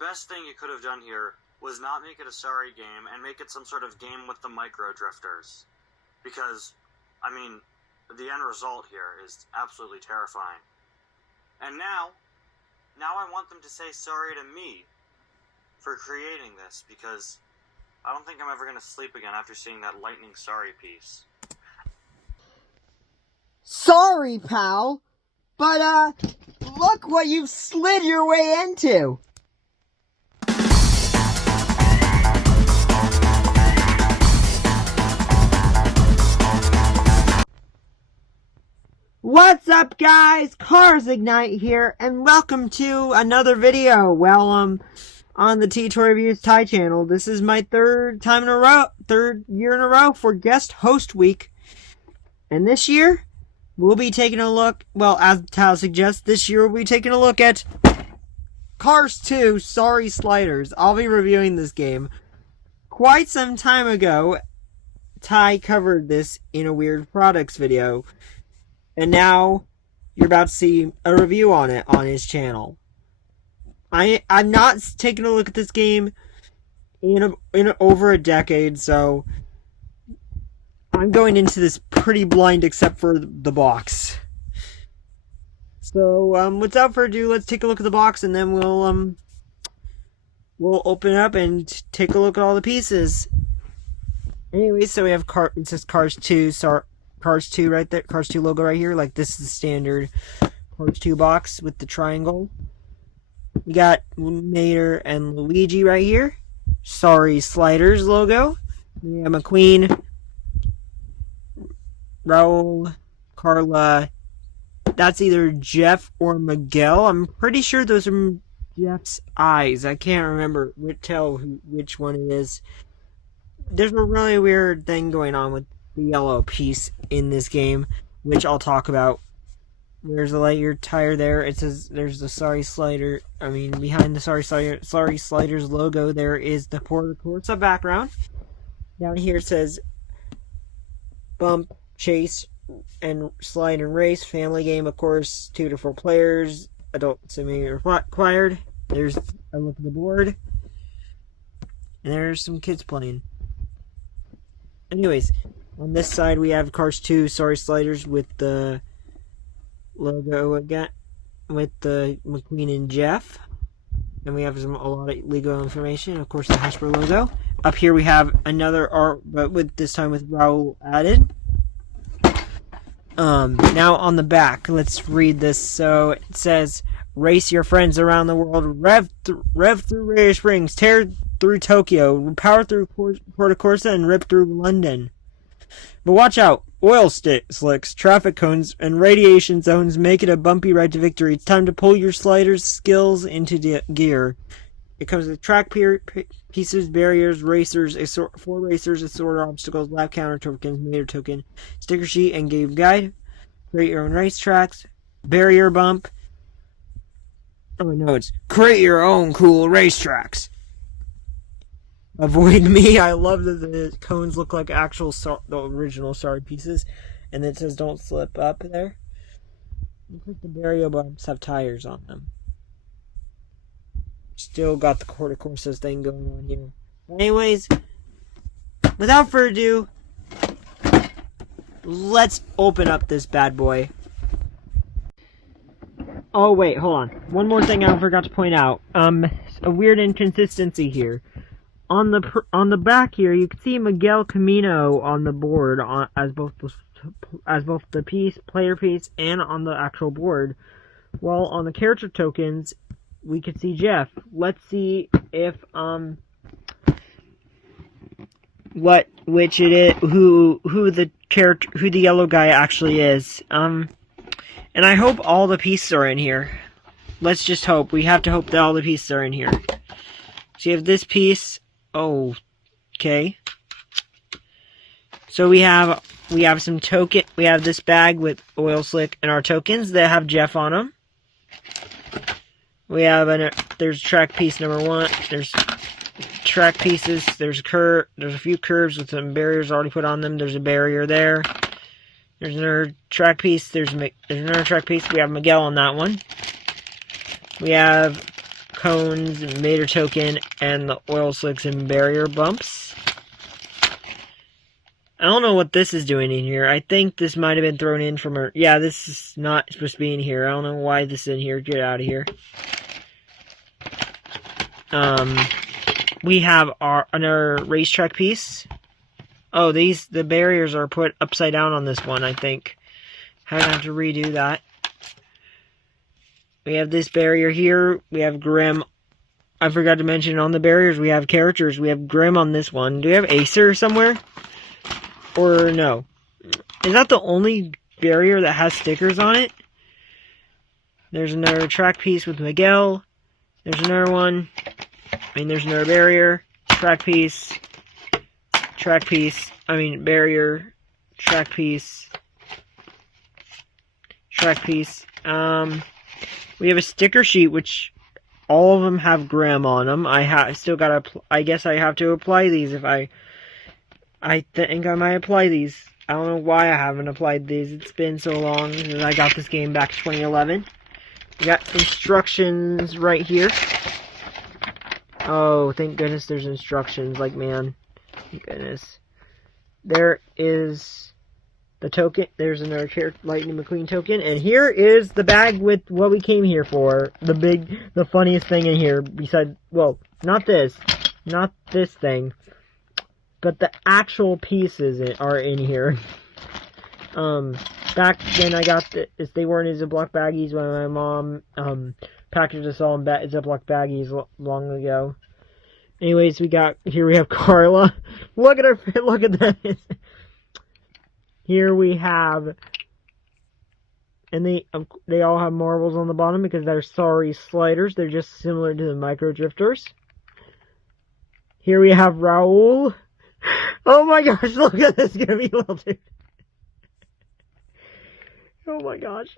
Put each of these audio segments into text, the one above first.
best thing you could have done here was not make it a sorry game and make it some sort of game with the micro drifters. Because, I mean, the end result here is absolutely terrifying. And now I want them to say sorry to me for creating this, because I don't think I'm ever going to sleep again after seeing that lightning sorry piece. Sorry, pal, but, look what you've slid your way into. What's up, guys? Cars Ignite here, and welcome to another video. Well, on the T-Toy Reviews Ty channel. This is my third year in a row for guest host week. And this year, we'll be taking a look, well, as the title suggests, this year we'll be taking a look at Cars 2 Sorry Sliders. I'll be reviewing this game. Quite some time ago, Ty covered this in a Weird Products video. And now, you're about to see a review on it on his channel. I'm not taking a look at this game in over a decade, so I'm going into this pretty blind except for the box. So, without further ado, let's take a look at the box, and then we'll open it up and take a look at all the pieces. Anyway, so we have it says Cars 2, Cars 2 right there, Cars 2 logo right here. Like, this is the standard Cars 2 box with the triangle. We got Mater and Luigi right here. Sorry Sliders logo. We have McQueen, Raul, Carla. That's either Jeff or Miguel. I'm pretty sure those are Jeff's eyes. I can't remember. Tell which one it is. There's a really weird thing going on with the yellow piece in this game, which I'll talk about. There's a light year tire there. It says there's the Sorry Slider. I mean, behind the Sorry Sliders logo, there is the Porter Corsa background. Down here it says Bump, Chase, and Slide and Race. Family game, of course, 2 to 4 players. Adult simulator required. There's a look at the board. And there's some kids playing. Anyways, on this side we have Cars 2 Sorry Sliders with the logo again, with the McQueen and Jeff. And we have a lot of legal information. Of course, the Hasbro logo. Up here we have another art, but this time with Raul added. Now on the back, let's read this. So it says, race your friends around the world, rev through Radiator Springs, tear through Tokyo, power through Porto Corsa, and rip through London. But watch out, oil slicks, traffic cones, and radiation zones make it a bumpy ride to victory. It's time to pull your sliders skills into gear. It comes with track pieces, barriers, racers, 4 racers, assorted obstacles, lap counter tokens, meter token, sticker sheet, and game guide. Create your own racetracks, barrier bump. Oh no, it's create your own cool racetracks. Avoid me. I love that the cones look like the original Sorry pieces. And it says don't slip up there. Looks like the barrier bumps have tires on them. Still got the Porto Corsa thing going on here. Anyways, without further ado, let's open up this bad boy. Oh wait, hold on. One more thing I forgot to point out. A weird inconsistency here. On the back here, you can see Miguel Camino on the board as both the player piece, and on the actual board. While on the character tokens, we could see Jeff. Let's see if which it is, who the yellow guy actually is. And I hope all the pieces are in here. Let's just hope. We have to hope that all the pieces are in here. So you have this piece. Oh, okay. So we have some token. We have this bag with oil slick and our tokens that have Jeff on them. We have there's track piece number 1. There's track pieces. There's a few curves with some barriers already put on them. There's a barrier there. There's another track piece. There's another track piece. We have Miguel on that one. We have cones, Mater token, and the oil slicks and barrier bumps. I don't know what this is doing in here. I think this might have been thrown in from her. Yeah, this is not supposed to be in here. I don't know why this is in here. Get out of here. We have another racetrack piece. Oh, the barriers are put upside down on this one, I think. I'm gonna have to redo that. We have this barrier here. We have Grim. I forgot to mention on the barriers, we have characters. We have Grim on this one. Do we have Acer somewhere? Or no? Is that the only barrier that has stickers on it? There's another track piece with Miguel. There's another one. There's another barrier. Track piece. Barrier. Track piece. Track piece. We have a sticker sheet, which all of them have Graham on them. I guess I have to apply these if I think I might apply these. I don't know why I haven't applied these. It's been so long since I got this game back in 2011. We got instructions right here. Oh, thank goodness there's instructions. Like, man. Thank goodness. There is the token. There's another Lightning McQueen token. And here is the bag with what we came here for. The funniest thing in here, besides, well, not this thing, but the actual pieces are in here. Back then I got this, they weren't in Ziploc baggies when my mom packaged us all in Ziploc baggies long ago. Anyways, we have Carla. Look at her. Look at this. Here we have, and they all have marbles on the bottom because they're sorry sliders. They're just similar to the micro drifters. Here we have Raul. Oh my gosh! Look at this. It's gonna be little dude. Oh my gosh.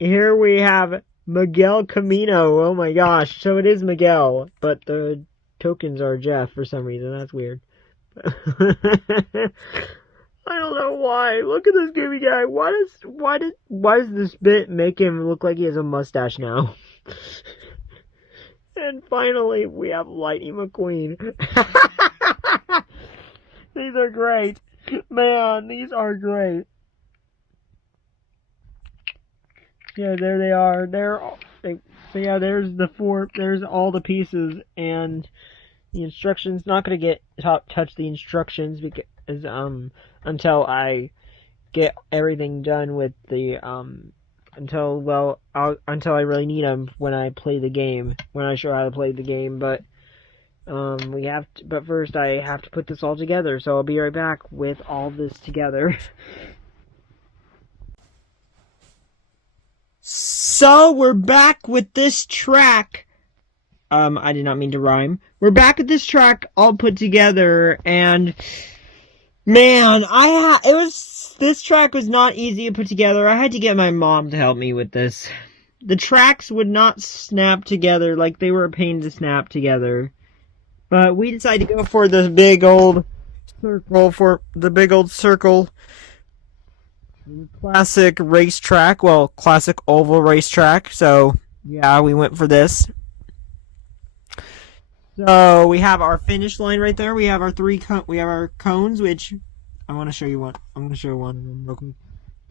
Here we have Miguel Camino. Oh my gosh. So it is Miguel, but the tokens are Jeff for some reason. That's weird. I don't know why. Look at this goofy guy. Why does this bit make him look like he has a mustache now? And finally, we have Lightning McQueen. These are great. Man, these are great. Yeah, there they are. So yeah, there's all the pieces, and the instructions. Not gonna touch the instructions because until I get everything done with the until I really need them when I play the game, when I show how to play the game. But but first I have to put this all together. So I'll be right back with all this together. So, we're back with this track. I did not mean to rhyme. We're back with this track all put together, and man, this track was not easy to put together. I had to get my mom to help me with this. The tracks would not snap together like they were a pain to snap together. But we decided to go for the big old circle. Classic racetrack, classic oval racetrack. So yeah, we went for this. So we have our finish line right there. We have our our cones, which I want to show you one. I'm going to show one of them real quick.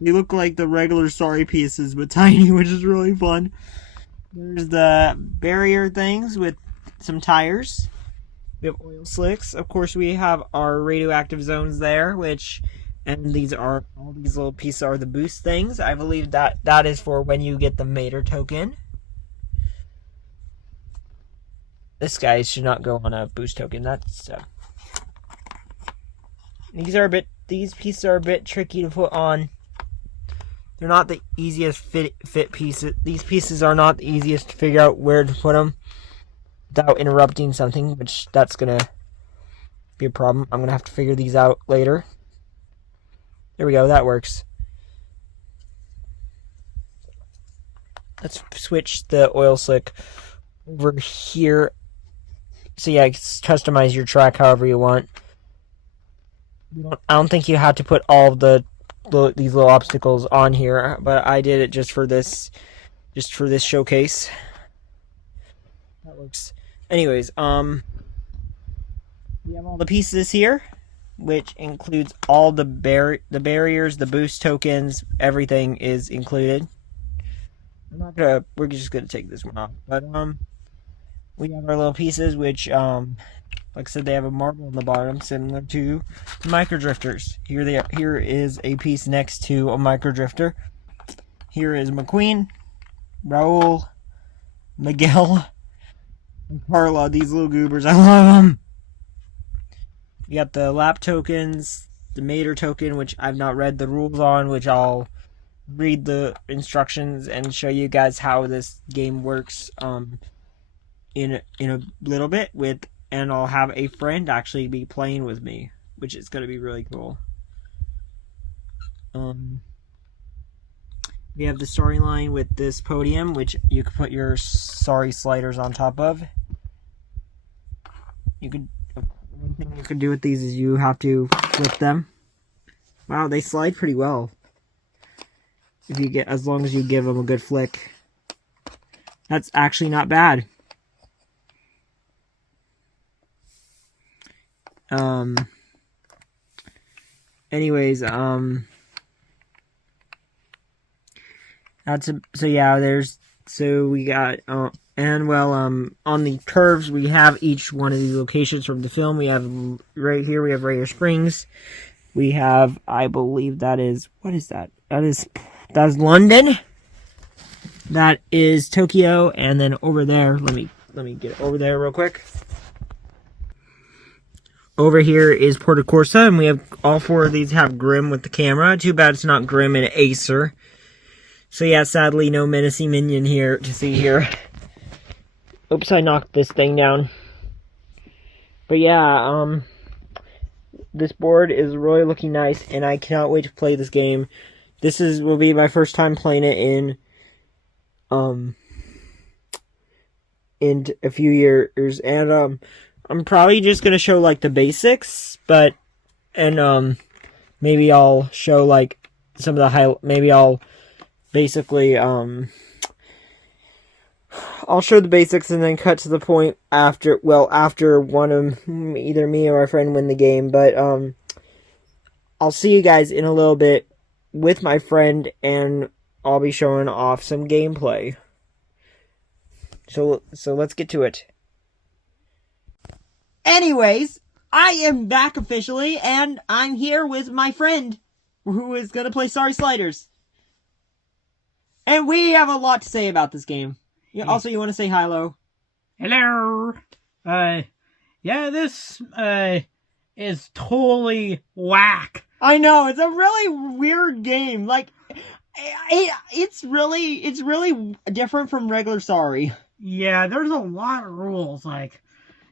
They look like the regular sorry pieces, but tiny, which is really fun. There's the barrier things with some tires. We have oil slicks. Of course, we have our radioactive zones there, and all these little pieces are the boost things. I believe that is for when you get the Mater token. This guy should not go on a boost token. These pieces are a bit tricky to put on. They're not the easiest fit pieces. These pieces are not the easiest to figure out where to put them without interrupting something, which that's gonna be a problem. I'm gonna have to figure these out later. There we go, that works. Let's switch the oil slick over here. So yeah, customize your track however you want. I don't think you have to put all of these little obstacles on here, but I did it just for this showcase. That works. Anyways, we have all the pieces here, which includes all the barriers, the boost tokens, everything is included. We're just gonna take this one off. But we have our little pieces, which like I said, they have a marble on the bottom, similar to the micro drifters. Here is a piece next to a micro drifter. Here is McQueen, Raul, Miguel, and Carla. These little goobers, I love them. You got the lap tokens, the Mater token, which I've not read the rules on, which I'll read the instructions and show you guys how this game works in a little bit and I'll have a friend actually be playing with me, which is going to be really cool. We have the storyline with this podium, which you could put your sorry sliders on top of. One thing you could do with these is you have to flip them. Wow, they slide pretty well. As long as you give them a good flick. That's actually not bad. Anyways, we got, on the curves, we have each one of these locations from the film. We have, right here, we have Radiator Springs. We have, I believe that is, what is that? That's London. That is Tokyo, and then over there, let me get it over there real quick. Over here is Porto Corsa, and we have all four of these have Grim with the camera. Too bad it's not Grim and Acer. So yeah, sadly, no menacing minion here to see here. Oops, I knocked this thing down. But yeah, this board is really looking nice, and I cannot wait to play this game. This will be my first time playing it in a few years, and I'm probably just gonna show like the basics, and maybe I'll show like some of the maybe I'll basically I'll show the basics and then cut to the point after one of either me or my friend win the game. But I'll see you guys in a little bit with my friend, and I'll be showing off some gameplay. So let's get to it. Anyways, I am back officially, and I'm here with my friend, who is gonna play Sorry Sliders. And we have a lot to say about this game. Also, you want to say hi, Lo? Hello. Yeah, this is totally whack. I know, it's a really weird game. Like, it's really different from regular Sorry. Yeah, there's a lot of rules. Like,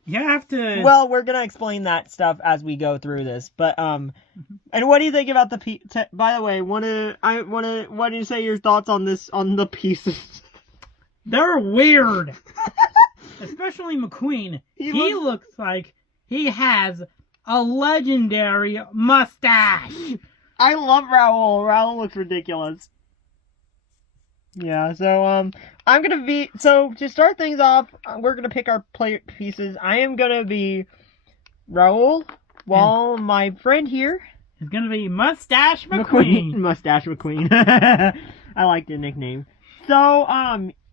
you have to. Well, we're gonna explain that stuff as we go through this. But and what do you think about the by the way, what do you say your thoughts on the pieces? They're weird. Especially McQueen. He looks like he has a legendary mustache. I love Raul. Raul looks ridiculous. Yeah, so to start things off, we're gonna pick our player pieces. I am gonna be Raul, while my friend here is gonna be Mustache McQueen. Mustache McQueen. I like the nickname. So,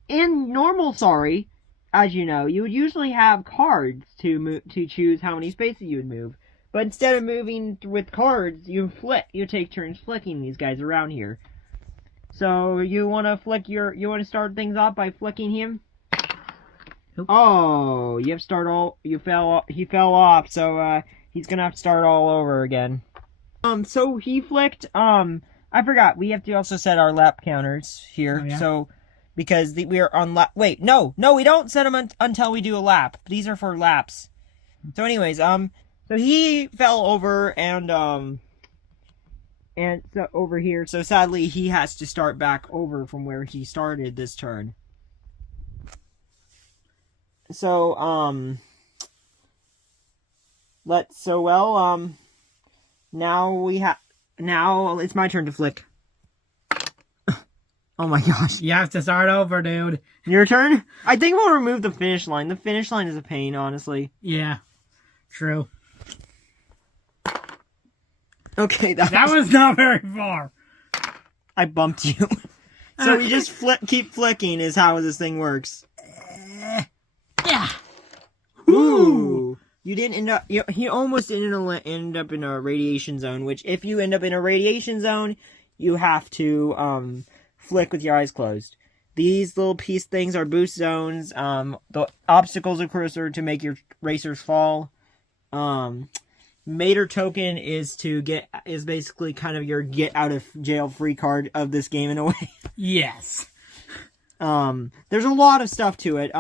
in normal Sorry, as you know, you would usually have cards to choose how many spaces you would move. But instead of moving with cards, you take turns flicking these guys around here. So you want to start things off by flicking him? Nope. Oh, he fell off, so he's gonna have to start all over again. So he flicked, I forgot, we have to also set our lap counters here. Oh, yeah? So, because we are on lap, wait, no, we don't set them until we do a lap. These are for laps. So anyways, so he fell over, and so over here, so sadly he has to start back over from where he started this turn. So, now it's my turn to flick. Oh my gosh. You have to start over, dude. Your turn? I think we'll remove the finish line. The finish line is a pain, honestly. Yeah, true. Okay, That was not very far. I bumped you. So we just keep flicking is how this thing works. Yeah. Ooh. You didn't end up... You almost didn't end up in a radiation zone, which if you end up in a radiation zone, you have to flick with your eyes closed. These little piece things are boost zones. The obstacles, of course, are to make your racers fall. Mater token is basically kind of your get out of jail free card of this game in a way. Yes. There's a lot of stuff to it.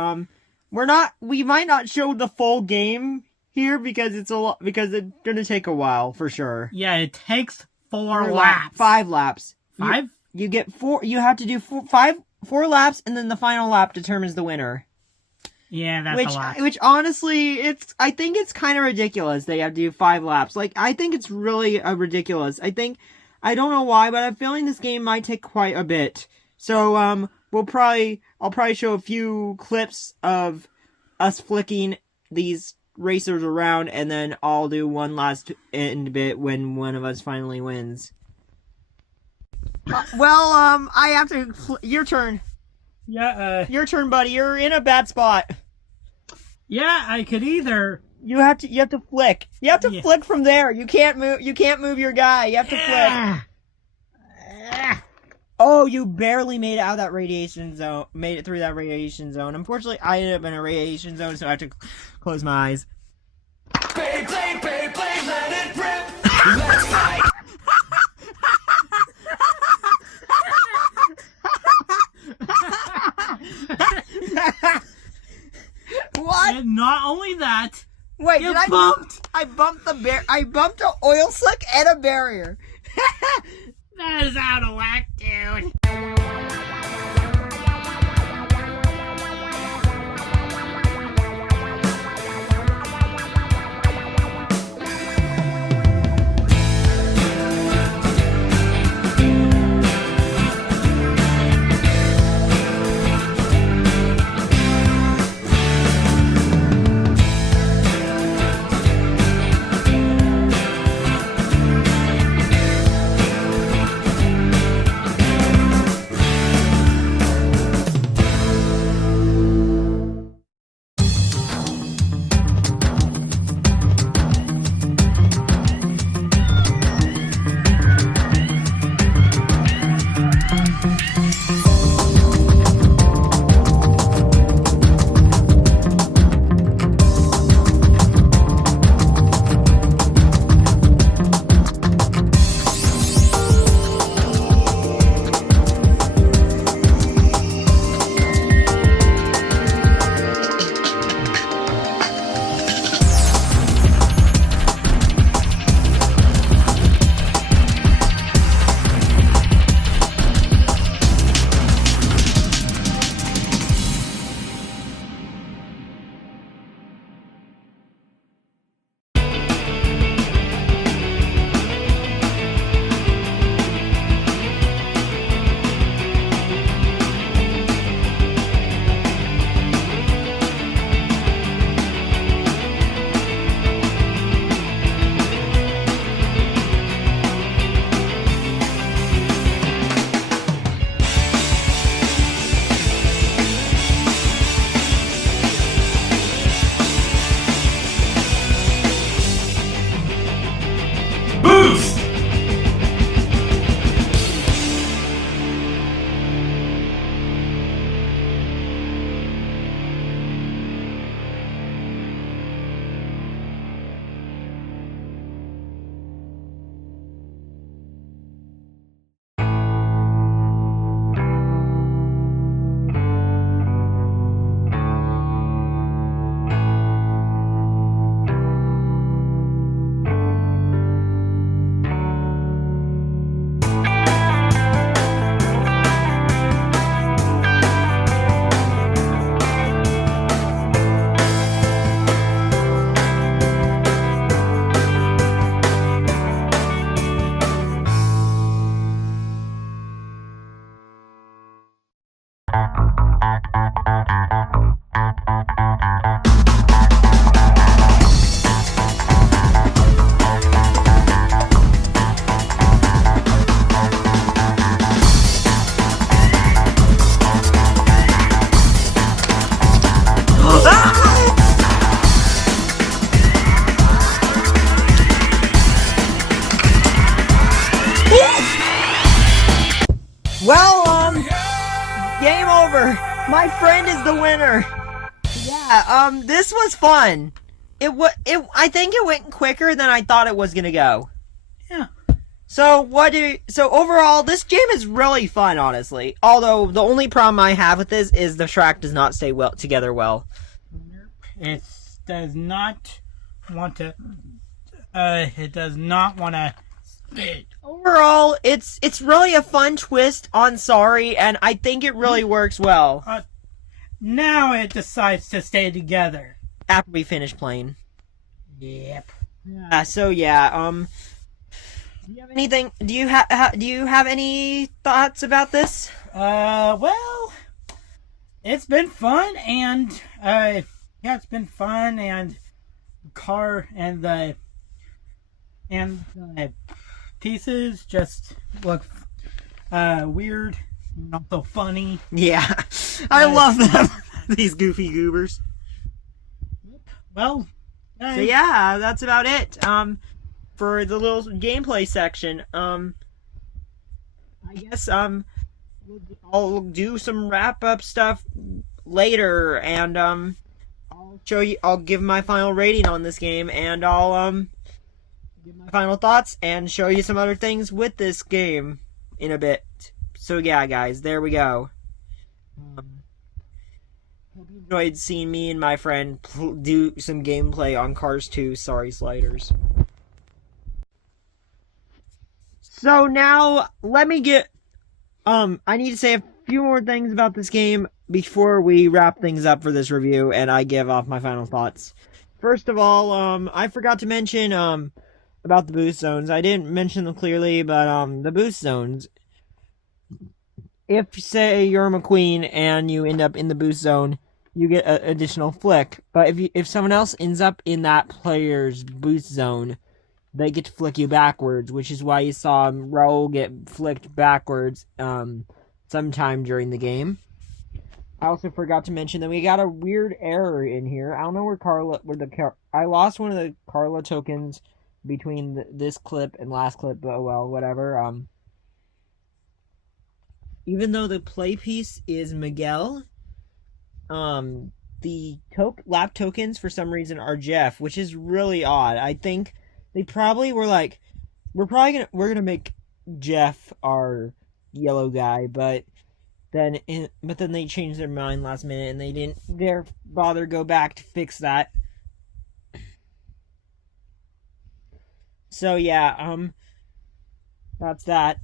We might not show the full game here because it's gonna take a while for sure. Yeah, it takes 4 laps. 5 laps. 5? You get 4. You have to do 4 laps, and then the final lap determines the winner. Yeah, that's a lot. Which honestly, I think it's kind of ridiculous. They have to do 5 laps. Like, I think it's really ridiculous. I don't know why, but I'm feeling this game might take quite a bit. So, I'll probably show a few clips of us flicking these racers around, and then I'll do one last end bit when one of us finally wins. I have to. Your turn. Yeah, Your turn, buddy. You're in a bad spot. Yeah, I could either... You have to flick. You have to flick from there. You can't move your guy. You have to flick. Oh, you barely made it out of that radiation zone. Made it through that radiation zone. Unfortunately, I ended up in a radiation zone, so I have to close my eyes. Beyblade, Beyblade, let it rip. Let's fight. What? And not only that... Wait, You did bumped. I bumped I bumped an oil slick and a barrier. That is out of whack, dude. My friend is the winner. Yeah, this was fun. I think it went quicker than I thought it was gonna go. Yeah. So overall, this game is really fun, honestly. Although, the only problem I have with this is the track does not stay together well. It does not want to, it does not want to stay. Overall, it's really a fun twist on Sorry, and I think it really works well. Now it decides to stay together. After we finish playing. Yep. Do you have anything? Do you have any thoughts about this? Well, it's been fun, and yeah, it's been fun, and the pieces just look weird, not so funny. Yeah, I love them. These goofy goobers. Well, So yeah, that's about it. For the little gameplay section. I guess I'll do some wrap up stuff later, and I'll give my final rating on this game, and I'll give my final thoughts and show you some other things with this game in a bit. So yeah, guys, there we go. Hope you enjoyed seeing me and my friend do some gameplay on Cars 2 Sorry Sliders. So now, let me get, I need to say a few more things about this game before we wrap things up for this review and I give off my final thoughts. First of all, I forgot to mention, about the boost zones. I didn't mention them clearly, but, the boost zones, if, say, you're a McQueen and you end up in the boost zone, you get an additional flick. But if someone else ends up in that player's boost zone, they get to flick you backwards, which is why you saw Raul get flicked backwards sometime during the game. I also forgot to mention that we got a weird error in here. I don't know I lost one of the Carla tokens between this clip and last clip, but oh well, whatever. Even though the play piece is Miguel, the lap tokens for some reason are Jeff, which is really odd. I think they probably were like, we're gonna make Jeff our yellow guy, but then they changed their mind last minute and they didn't dare bother go back to fix that. So yeah, that's that.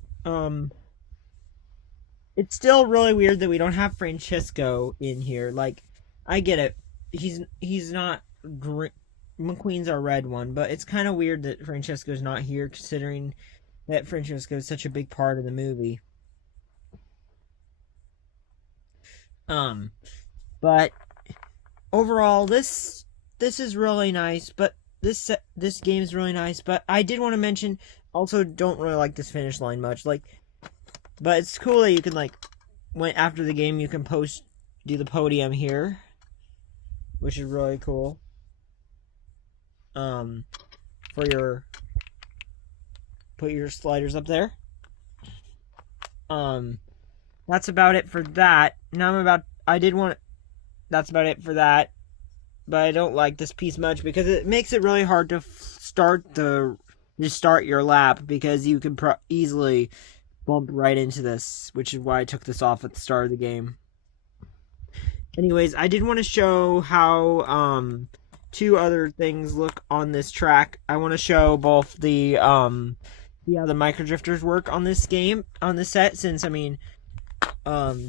It's still really weird that we don't have Francesco in here. Like, I get it. He's not green. McQueen's our red one, but it's kind of weird that Francesco's not here, considering that Francesco is such a big part of the movie. But overall, this is really nice. But this game is really nice. But I did want to mention, also don't really like this finish line much. But it's cool that you can after the game you can do the podium here, which is really cool. Put your sliders up there. That's about it for that. That's about it for that. But I don't like this piece much because it makes it really hard to start your lap, because you can easily bump right into this, which is why I took this off at the start of the game. Anyways, I did want to show how two other things look on this track. I want to show both the micro drifters work on this game, on this set, since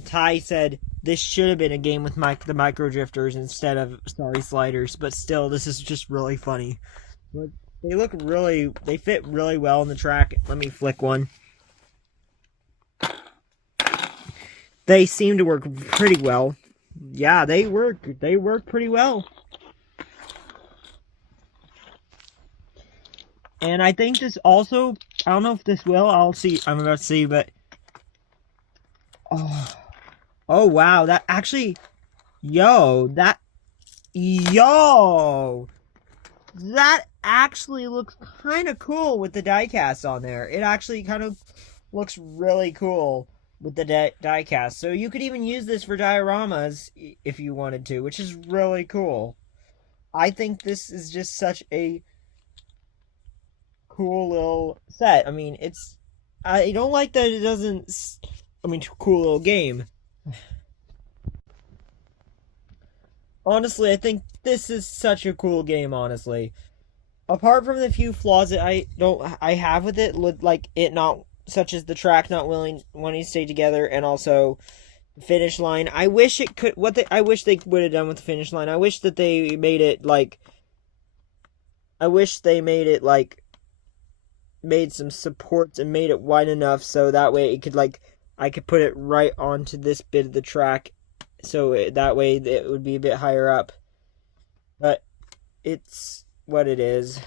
Ty said this should have been a game with the micro drifters instead of Sorry Sliders, but still, this is just really funny. But they fit really well in the track. Let me flick one. They seem to work pretty well. Yeah, they work pretty well. And I think this also, I don't know if this will, I'm about to see, but oh wow, that actually, that actually looks kind of cool with the diecast on there. It actually kind of looks really cool. with the die cast. So you could even use this for dioramas if you wanted to, which is really cool. I think this is just such a cool little set. I mean, I don't like that it doesn't. I mean, cool little game. Honestly, I think this is such a cool game. Honestly, apart from the few flaws that I have with it, like it not, such as the track not wanting to stay together, and also the finish line. I wish it could. I wish they would have done with the finish line. I wish that they made it like. I wish they made some supports and made it wide enough so that way it could I could put it right onto this bit of the track, so that way it would be a bit higher up. But it's what it is.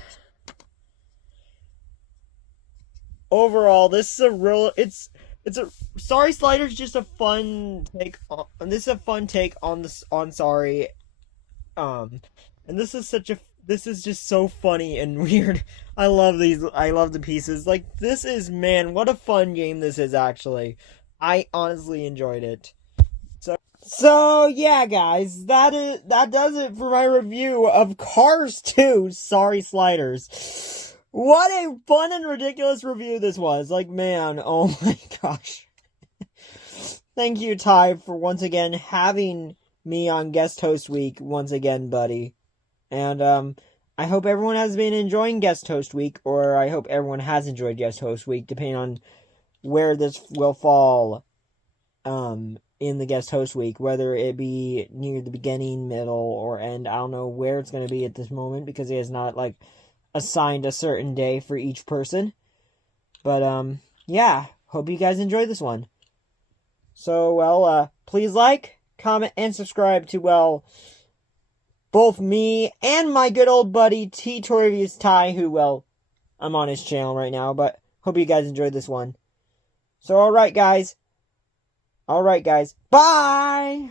Overall, this is a real. It's a Sorry Slider's just a fun take on. This is a fun take on Sorry. And this is just so funny and weird. I love the pieces. Like, this is, man, what a fun game this is, actually. I honestly enjoyed it. So yeah, guys, that does it for my review of Cars 2 Sorry Sliders. What a fun and ridiculous review this was. Like, man, oh my gosh. Thank you, Ty, for once again having me on guest host week once again, buddy. And I hope everyone has been enjoying guest host week, or I hope everyone has enjoyed guest host week, depending on where this will fall in the guest host week, whether it be near the beginning, middle, or end. I don't know where it's going to be at this moment, because it has not assigned a certain day for each person. But yeah, hope you guys enjoyed this one. So please like, comment, and subscribe to both me and my good old buddy T-Toy Reviews Ty, who, I'm on his channel right now, but hope you guys enjoyed this one. So, alright guys, bye!